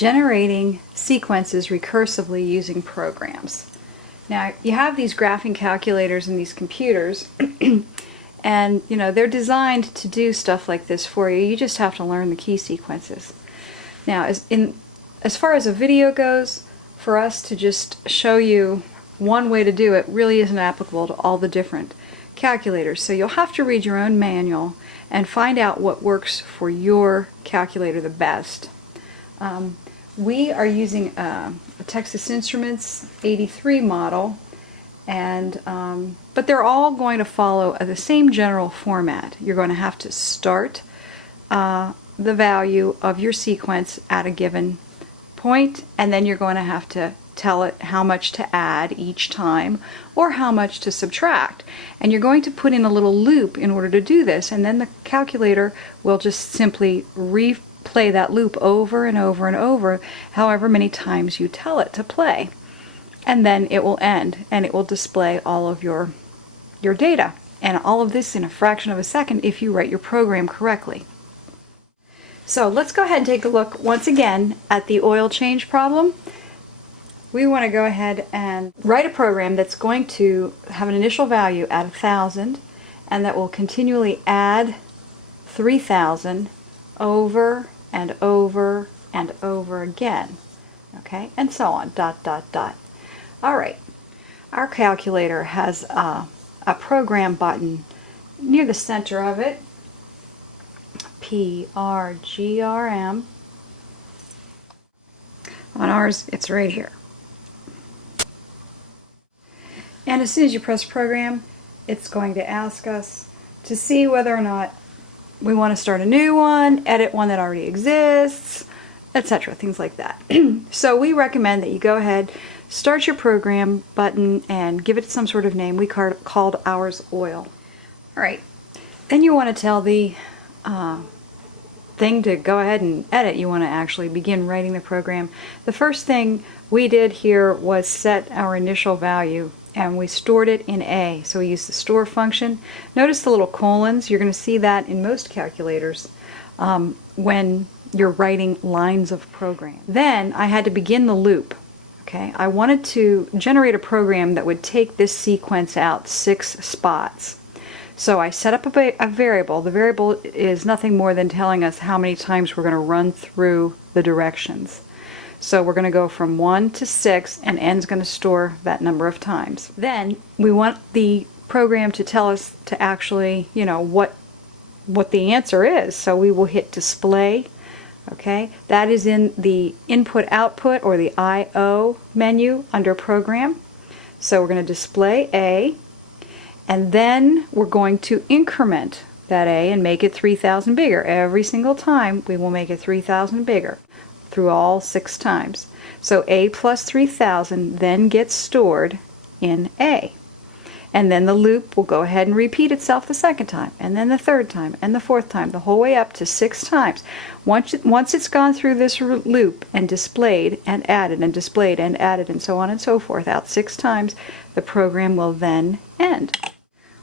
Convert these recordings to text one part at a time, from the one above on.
generating sequences recursively using programs. Now, you have these graphing calculators in these computers, and they're designed to do stuff like this for you. You just have to learn the key sequences. Now, as far as a video goes, for us to just show you one way to do it really isn't applicable to all the different calculators. So you'll have to read your own manual and find out what works for your calculator the best. We are using a Texas Instruments 83 model, but they're all going to follow the same general format. You're going to have to start the value of your sequence at a given point, and then you're going to have to tell it how much to add each time or how much to subtract. And you're going to put in a little loop in order to do this, and then the calculator will just simply replay that loop over and over and over however many times you tell it to play. And then it will end and it will display all of your data. And all of this in a fraction of a second if you write your program correctly. So let's go ahead and take a look once again at the oil change problem. We want to go ahead and write a program that's going to have an initial value at 1,000 and that will continually add 3,000 over and over and over again. Okay, and so on, dot, dot, dot. Alright, our calculator has a program button near the center of it. PRGRM. On ours, it's right here. And as soon as you press program, it's going to ask us to see whether or not we want to start a new one, edit one that already exists, etc. Things like that. So we recommend that you go ahead, start your program button, and give it some sort of name. We called ours oil. Alright, then you want to tell the thing to go ahead and edit. You want to actually begin writing the program. The first thing we did here was set our initial value, and we stored it in A. So we used the store function. Notice the little colons. You're going to see that in most calculators when you're writing lines of program. Then I had to begin the loop. Okay, I wanted to generate a program that would take this sequence out 6 spots. So I set up a variable. The variable is nothing more than telling us how many times we're going to run through the directions. So we're going to go from 1 to 6, and n's going to store that number of times. Then we want the program to tell us to actually, what the answer is. So we will hit display. Okay, that is in the input-output or the I/O menu under program. So we're going to display A, and then we're going to increment that A and make it 3,000 bigger. Every single time we will make it 3,000 bigger through all 6 times. So A plus 3,000 then gets stored in A. And then the loop will go ahead and repeat itself the second time, and then the third time, and the fourth time, the whole way up to 6 times. Once it's gone through this loop and displayed and added and displayed and added and so on and so forth out 6 times, the program will then end.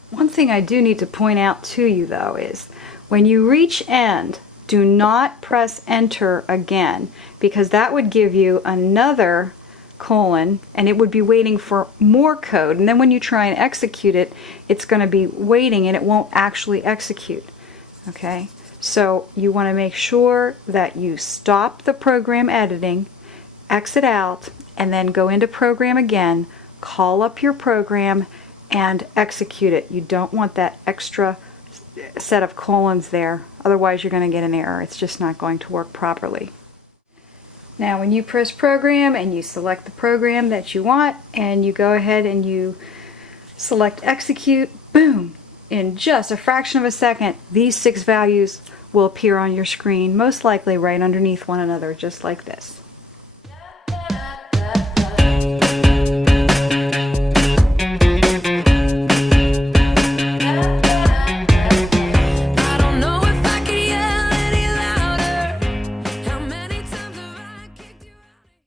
One thing I do need to point out to you though is when you reach end, do not press enter again, because that would give you another colon and it would be waiting for more code, and then when you try and execute it, it's going to be waiting and it won't actually execute. Okay, so you want to make sure that you stop the program editing, exit out, and then go into program again, call up your program and execute it. You don't want that extra set of colons there, otherwise you're going to get an error. It's just not going to work properly. Now when you press program and you select the program that you want and you go ahead and you select execute, boom, in just a fraction of a second these 6 values will appear on your screen, most likely right underneath one another, just like this.